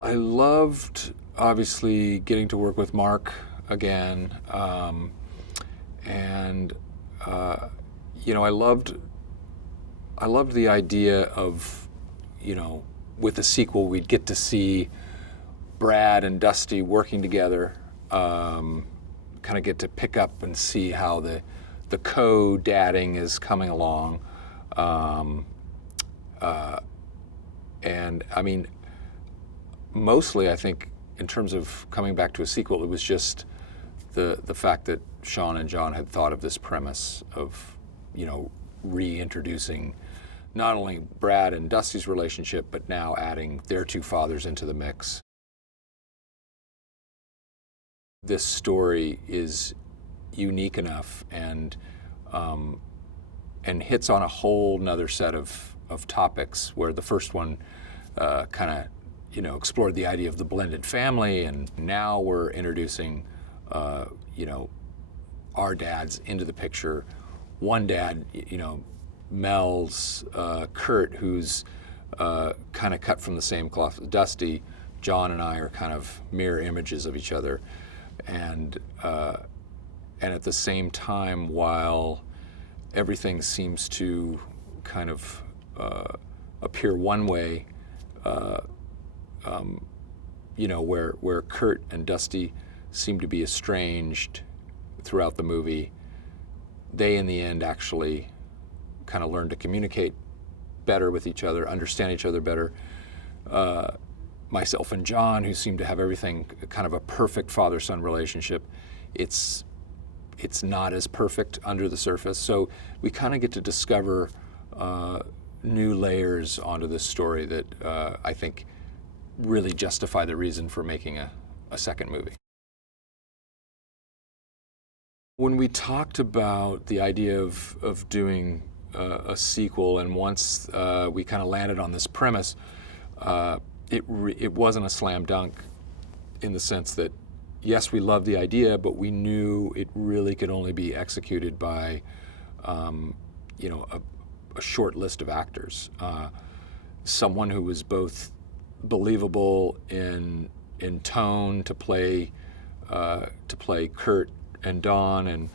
I loved, obviously, getting to work with Mark again, and you know, I loved the idea of, you know, with the sequel, we'd get to see Brad and Dusty working together, kind of get to pick up and see how the co-dadding is coming along. Um, and I mean, mostly I think in terms of coming back to a sequel, it was just the fact that Sean and John had thought of this premise of, you know, reintroducing not only Brad and Dusty's relationship, but now adding their two fathers into the mix. This story is unique enough and hits on a whole nother set of topics, where the first one kind of, you know, explored the idea of the blended family, and now we're introducing, you know, our dads into the picture. One dad, you know, Mel's Kurt, who's kind of cut from the same cloth as Dusty. John and I are kind of mirror images of each other, and at the same time, while everything seems to kind of appear one way, you know, where Kurt and Dusty seem to be estranged throughout the movie, they in the end actually kind of learn to communicate better with each other, understand each other better. Myself and John, who seem to have everything kind of a perfect father-son relationship, it's not as perfect under the surface. So we kind of get to discover new layers onto this story that I think really justify the reason for making a second movie. When we talked about the idea of doing a sequel, and once we kind of landed on this premise, it wasn't a slam dunk, in the sense that, yes, we loved the idea, but we knew it really could only be executed by, you know, a short list of actors. Someone who was both believable in tone to play Kurt and Don, and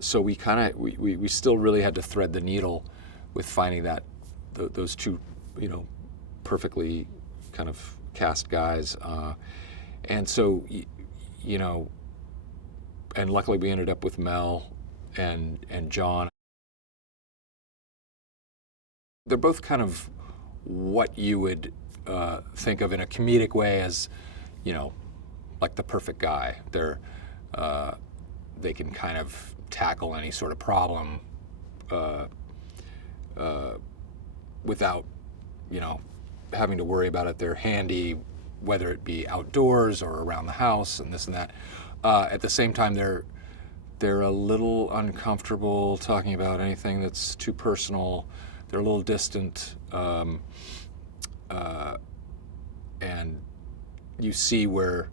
so we still really had to thread the needle with finding those two, you know, perfectly kind of cast guys, and so you know, and luckily we ended up with Mel and John. They're both kind of what you would think of in a comedic way as, you know, like the perfect guy. They can kind of tackle any sort of problem without, you know, having to worry about it. They're handy, whether it be outdoors or around the house and this and that. At the same time, they're a little uncomfortable talking about anything that's too personal. They're a little distant, and you see where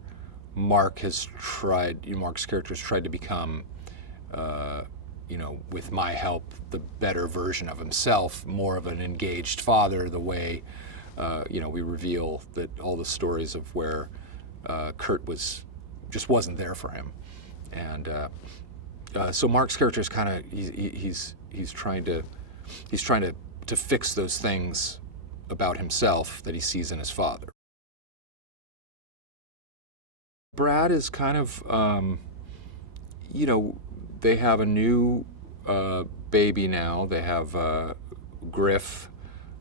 Mark's character has tried to become, you know, with my help, the better version of himself, more of an engaged father, the way, you know, we reveal that all the stories of where Kurt just wasn't there for him. And so Mark's character is kind of, he's trying to fix those things about himself that he sees in his father. Brad is kind of, you know, they have a new baby now. They have Griff,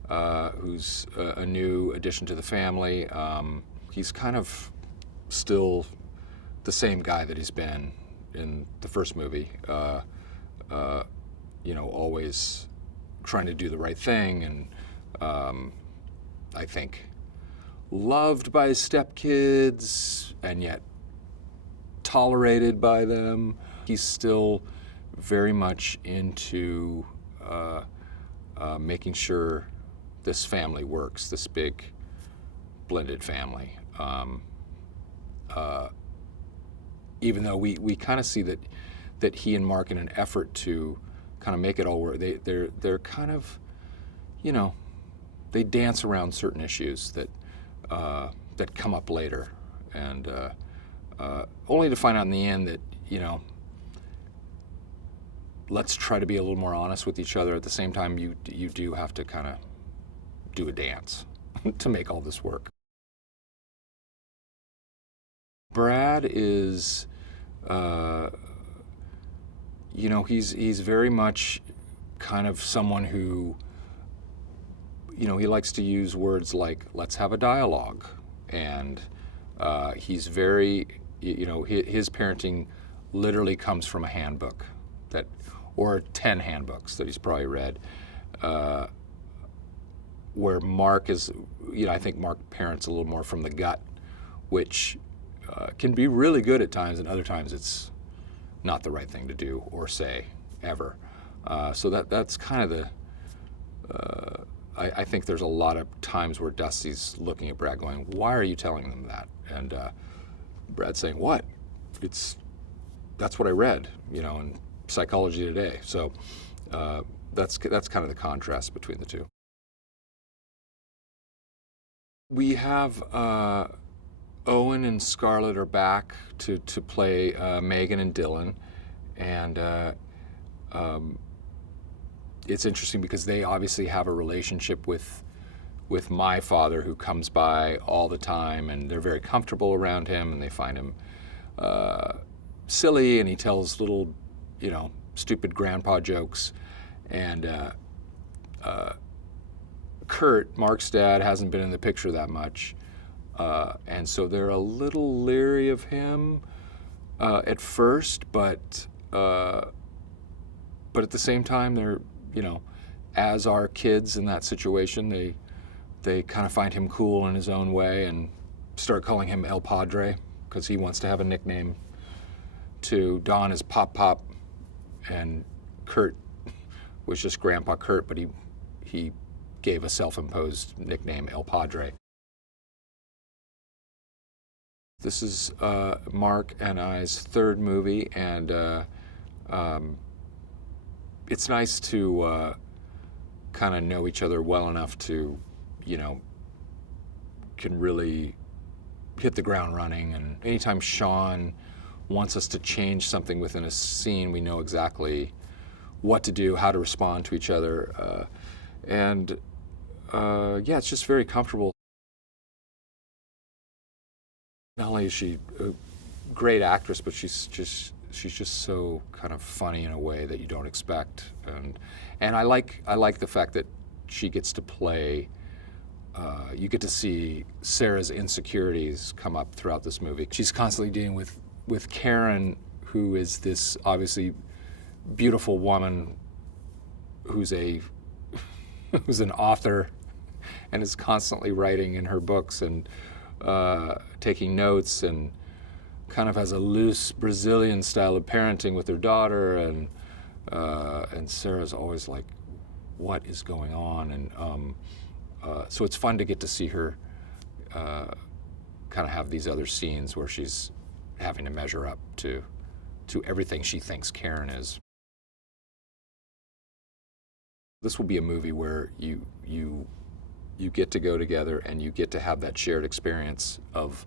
who's a new addition to the family. He's kind of still the same guy that he's been in the first movie. You know, always trying to do the right thing, and I think loved by his stepkids, and yet tolerated by them. He's still very much into making sure this family works, this big blended family. Even though we kind of see that he and Mark, in an effort to kind of make it all work, they're kind of, you know, they dance around certain issues that that come up later, and only to find out in the end that, you know, let's try to be a little more honest with each other. At the same time, you do have to kind of do a dance to make all this work. Brad is, you know, he's very much kind of someone who, you know, he likes to use words like, let's have a dialogue. And he's very, you know, his parenting literally comes from a handbook that, or 10 handbooks that he's probably read, where Mark is, you know, I think Mark parents a little more from the gut, which can be really good at times, and other times it's not the right thing to do or say ever. So that's kind of the, I think there's a lot of times where Dusty's looking at Brad going, why are you telling them that? And Brad's saying, what? That's what I read, you know, in Psychology Today. So that's kind of the contrast between the two. We have Owen and Scarlett are back to play Megan and Dylan, and it's interesting because they obviously have a relationship with my father, who comes by all the time, and they're very comfortable around him, and they find him silly, and he tells little, you know, stupid grandpa jokes, and Kurt, Mark's dad, hasn't been in the picture that much. And so they're a little leery of him at first, but at the same time, they're, you know, as are kids in that situation, they kind of find him cool in his own way and start calling him El Padre because he wants to have a nickname too. Don is Pop Pop, and Kurt was just Grandpa Kurt, but he gave a self-imposed nickname, El Padre. This is Mark and I's third movie, and it's nice to kind of know each other well enough to, you know, can really hit the ground running. And anytime Sean wants us to change something within a scene, we know exactly what to do, how to respond to each other. Yeah, it's just very comfortable. Not only is she a great actress, but she's just so kind of funny in a way that you don't expect. And I like the fact that she gets to play. You get to see Sarah's insecurities come up throughout this movie. She's constantly dealing with Karen, who is this obviously beautiful woman who's who's an author and is constantly writing in her books and taking notes, and kind of has a loose Brazilian style of parenting with her daughter, and Sarah's always like, what is going on? And so it's fun to get to see her kind of have these other scenes where she's having to measure up to everything she thinks Karen is. This will be a movie where you get to go together and you get to have that shared experience of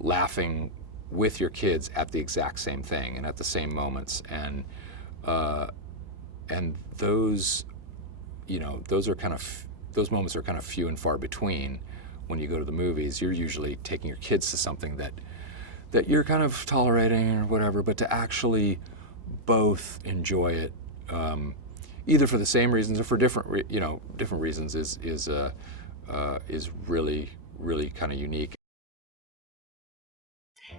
laughing with your kids at the exact same thing and at the same moments, and those, you know, those moments are kind of few and far between when you go to the movies. You're usually taking your kids to something that you're kind of tolerating or whatever, but to actually both enjoy it, either for the same reasons or for different reasons, is really, really kind of unique.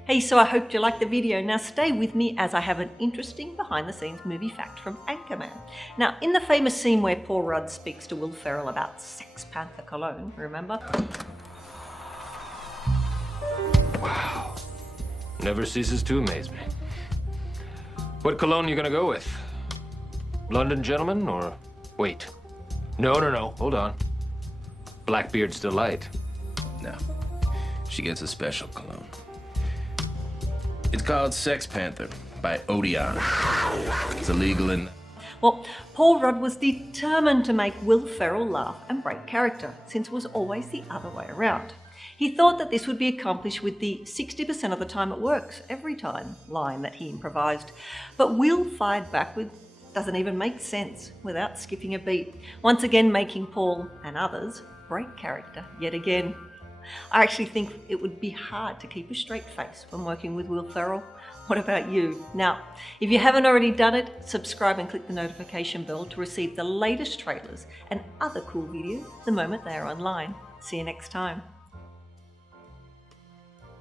Hey, so I hope you liked the video. Now stay with me as I have an interesting behind-the-scenes movie fact from Anchorman. Now, in the famous scene where Paul Rudd speaks to Will Ferrell about Sex Panther cologne, remember? Wow. Never ceases to amaze me. What cologne are you gonna go with? London Gentleman or... Wait. No, hold on. Blackbeard's Delight. No. She gets a special cologne. It's called Sex Panther by Odeon. It's illegal in... Well, Paul Rudd was determined to make Will Ferrell laugh and break character, since it was always the other way around. He thought that this would be accomplished with the 60% of the time it works every time line that he improvised. But Will fired back with, doesn't even make sense without skipping a beat, once again making Paul and others break character yet again. I actually think it would be hard to keep a straight face when working with Will Ferrell. What about you? Now, if you haven't already done it, subscribe and click the notification bell to receive the latest trailers and other cool videos the moment they are online. See you next time.